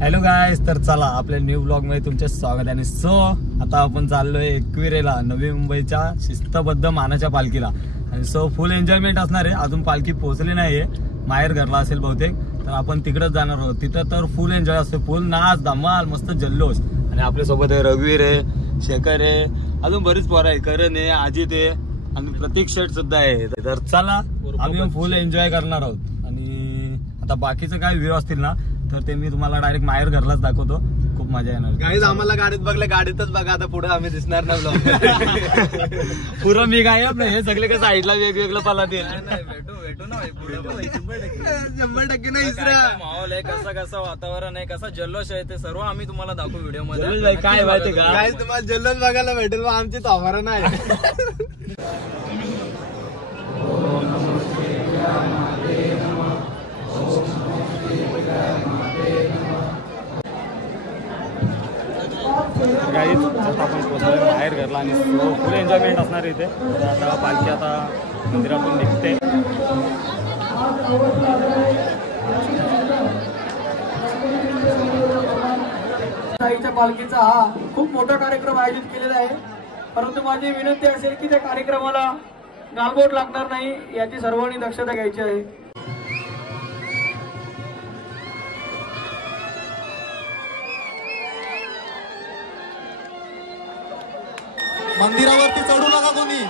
Hello guys, तर चला आपल्या न्यू ब्लॉग मध्ये तुमचे स्वागत आहे। सो आता आपण चाललोय एकविरेला, नवी मुंबईच्या शिस्तबद्ध मानाच्या पालखीला। आणि सो फुल एन्जॉयमेंट असणार आहे। अजून पालखी पोहोचली नाहीये, माहेर घरला असेल बहुतेक, तर आपण तिकडेच जाणार आहोत। तिथं तर फुल एन्जॉय असतो, फुल नाच धमाल, मस्त जल्लोष। आणि आपल्या सोबत आहे रघुवीर आहे, शेखर आहे, अजून बरीच पोरं आहे, करण आहे, अजित आहे आणि प्रतीक शेठ सुद्धा आहे। तर चला आम्ही फुल एन्जॉय करणार आहोत। आणि आता बाकीचं काय व्ह्यू असतील ना, तर ते मी तुम्हाला डायरेक्ट माहेर घरलाच दाखवतो। खूप मजा येणार गाईज। आम्हाला गाडीत बघलं, गाडीतच बघा, आता पुढे आम्ही दिसणार नाही ब्लॉग। पुरं मी गायब नाही, हे सगळे कसं साईडला वेगवेगळं पालातील। भेटू ना पुढे 100% नाही। माहोल आहे, कसं वातावरण आहे, कसा जल्लोष आहे, ते सर्व आम्ही तुम्हाला दाखवू व्हिडिओ मध्ये। काय माहिती का गाईज, तुम्हाला जल्लोष बघायला भेटेल, मग आमची तवारा नाही। गाईज आता आपण पोहोचलो बाहेर घरला आणि फुल एन्जॉयमेंट असणार इथे। तर आता पालखी आता मंदिरातून निघते। आईच्या पालखीचा हा खूप मोठा कार्यक्रम आयोजित केलेला आहे, परंतु माझी विनंती असेल की त्या कार्यक्रमाला गालबोट लागणार नाही याची सर्वांनी दक्षता घ्यायची आहे। मंदिरावरती चढू नका कोणी।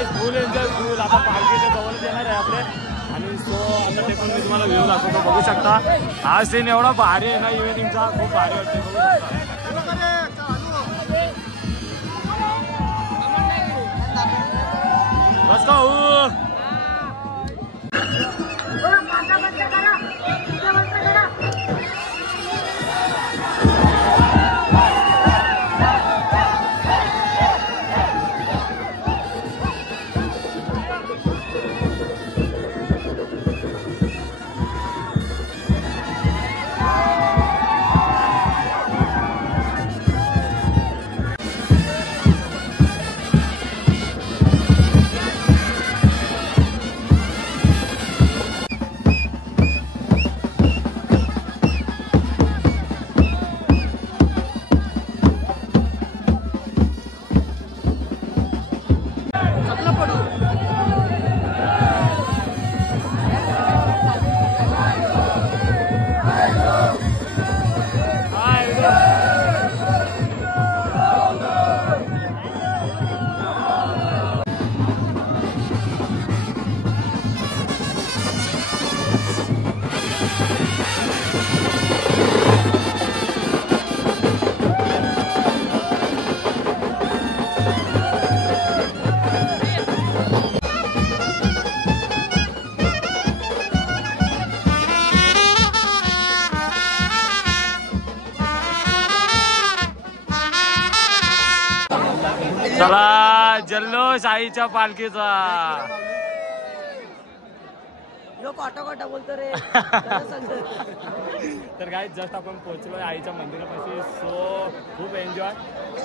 काय फुल एन्जॉय फुल आता पालखीच्या जवळ येणार आहे आपले आणि सो आता ते पण मी तुम्हाला व्ह्यू दाखवतो बघू शकता. हा सीन एवढा भारी आहे ना इव्हिनिंगचा खूप भारी वाटते बघू शकता. बस का चला जल्लोष आईच्या पालखीचा. बोलतो रे. तर काय जस्ट आपण पोहोचलोय आईच्या मंदिरापाशी सो खूप एन्जॉय.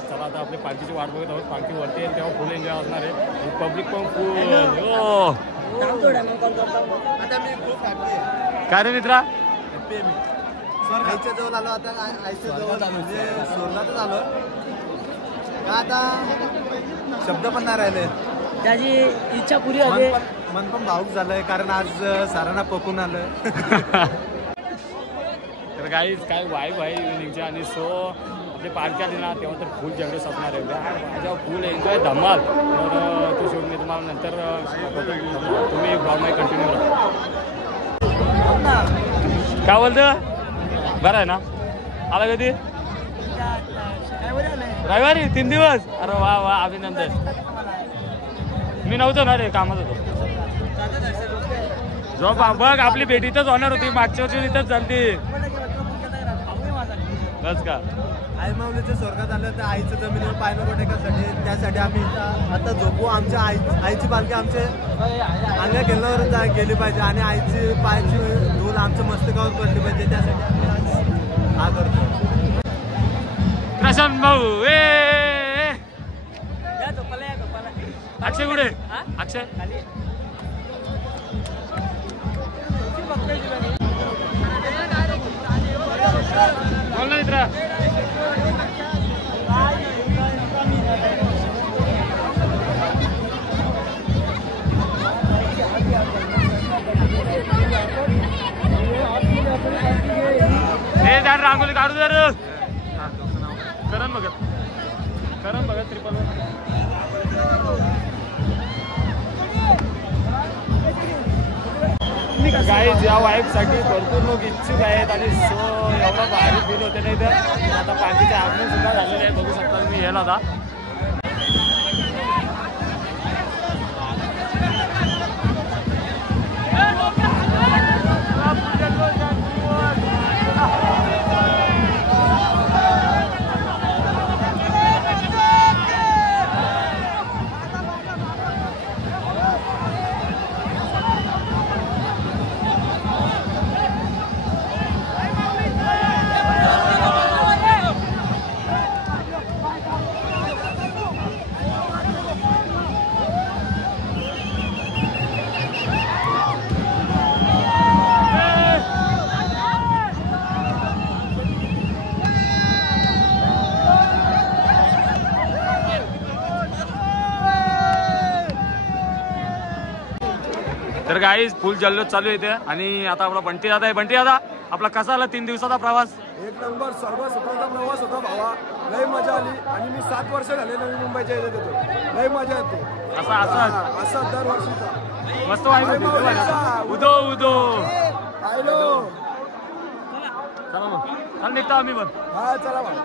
चला आता आपली पालखीची वाट बघत आहोत. पालखी वरती येईल तेव्हा फुल एन्जॉय असणार आहे. पब्लिक पण फुल. आता मी खूप हॅपी आहे. काय रे मित्रा आईच्या जवळ आलो आता आईच्या जवळ म्हणजे सोरणातच आलो का आता शब्द पण नाही राहिले. त्याची इच्छा पुरी झाली. मन पण भावूक झालंय कारण आज सारांना पकून आलं. तर काही काय वाईब आहे इव्हिनिंगचे आणि सो आपली पालखी आली ना तेव्हा तर फुल जल्लोष असणार आहे. माझ्यावर फुल एन्जॉय धमाल. तर तो शूट मी तुम्हाला नंतर तुम्ही ब्लॉगमध्ये कंटिन्यू करा. काय बोलतं बरं आहे ना. आला कधी रविवारी 3 दिवस. अरे वा वा अभिनंदन. मी नव्हतो ना रे कामात होतो. जो बघ आपली भेट इथंच होणार होती मागच्या वर्षी इथंच झालती बस का. आई माऊलीच्या स्वर्गात आलं तर आईचं जमिनीवर पाय नको टेकासाठी त्यासाठी आम्ही आता झोपू. आमच्या आईची पालखी आमच्या अंगा केल्यावर गेली पाहिजे आणि आईची पायाची धूल आमच्या मस्तकावर पडली पाहिजे त्यासाठी आम्ही हा करतो. प्रशांत भाऊ अक्षय कुठे अक्षय बोल ना मित्रा. हे झाड रांगोली काढू जर करण बघत ट्रिपल. गाईज या वाईफसाठी भरपूर लोक इच्छुक आहेत आणि सो एवढं भारी फील होते नाही तर आता पालखीचे आगमन सुद्धा झालेले आहे बघू शकता तुम्ही. येईल आता तर गाईज फुल जल्लोष चालू आहे इथे आणि आता आपला बंटी दादा आहे. बंटी दादा आपला कसा आला 3 दिवसाचा प्रवास? एक नंबर सर्व सुखाचा प्रवास होता भावा. लय मजा आली आणि मी 7 वर्ष झाले नवी मुंबईच्या येत होतो. लय मजा येते असा दरवर्षीचा मस्त आहे. उदो उदो आयलो. चला मग चल निघतो आम्ही पण. हा चला भाऊ.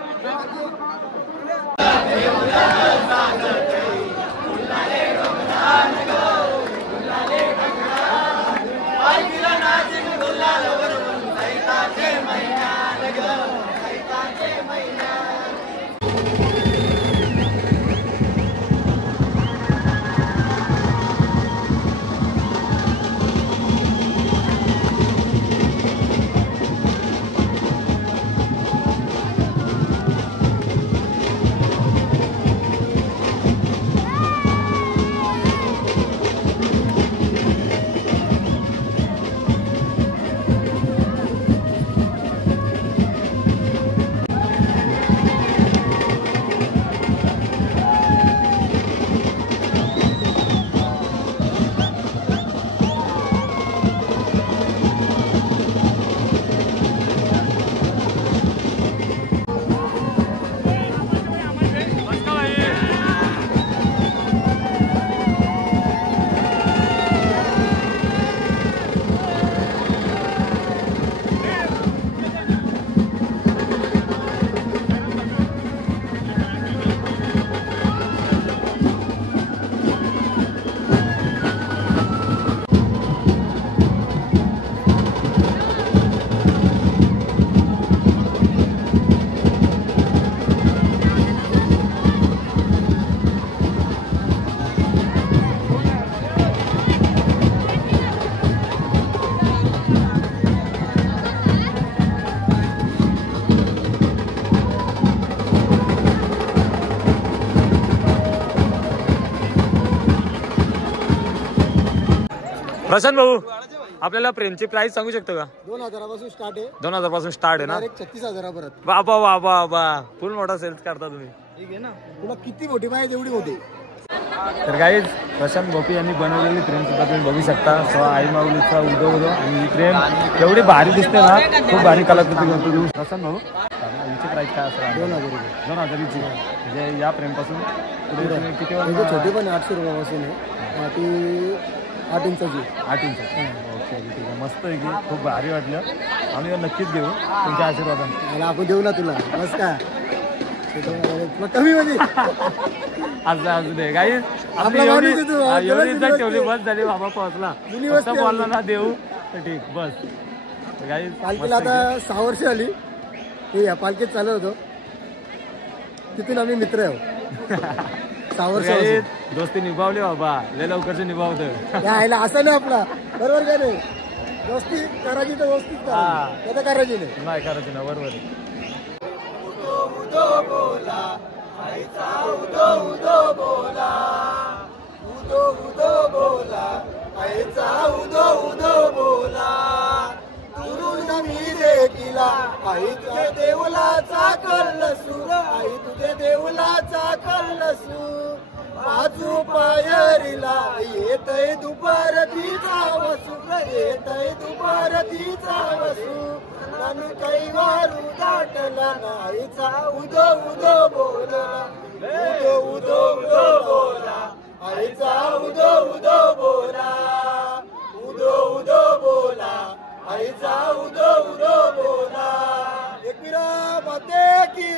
प्रशांत भाऊ आपल्याला प्रेमची प्राइस सांगू शकतो का? 2000 पासून स्टार्ट आहे. 2000 पासून स्टार्ट आहे ना? 36,000 परत. बाबा बाबा बाबा फुल मोठा सेल्स करता तुम्ही. ठीक आहे ना. तुला किती मोठी पाहिजे तेवढी मोठी. तर गाईज प्रशांत भोपी यांनी बनवलेली प्रेम सुद्धा तुम्ही बघू शकता. आई माऊलीचा उदो उदो आणि ही प्रेम एवढी भारी दिसते ना. खूप भारी कलाकृती करतो तुम्ही. प्रशांत भाऊ हिची प्राइस काय असेल? 2000 रुपये. 2000ची म्हणजे या प्रेम पासून किती छोटी पण 800 रुपयापासून आहे. ती 8 इंचाची. 8 इंच. ओके ठीक आहे. मस्त आहे की खूप भारी वाटलं. आम्ही नक्कीच घेऊ तुमच्या आशीर्वादाने. आपण देऊ ना तुला. बस का कमी मध्ये असू दे काही एवढी ठेवली बस झाली. बाबा पोहोचला बोलला ना देऊ तर ठीक बस. काही पालखीला आता 6 वर्ष आली. हे या पालखीत चालू होतो तिथून आम्ही मित्र आहोत. 6 वर्ष दोस्ती निभावली बाबा. लय लवकरच निभावतं यायला असं नाही आपला. बरोबर का नाही? दोस्ती करायची तर दोस्तीच करायची नाही करायची ना. बरोबर उदो बोला आईचा उदो उदो बोला. उदो उदो बोला आईचा उदो उदो बोला. तुरुण मी देखीला आई तुझे देवलाचा करलसू. आई तुझे देवलाचा करलसू. बाजू पायरीला येतय दुपार तिचा वसू. येतय दुपार तिचा वसू. आणि काही वारू दाटला नाहीचा उदो उदो बोला. उदो उदो उदो बोला आईचा उदो उदो बोला. उदो उदो बोला आईचा उदो उदो बोला. एकविरा माते की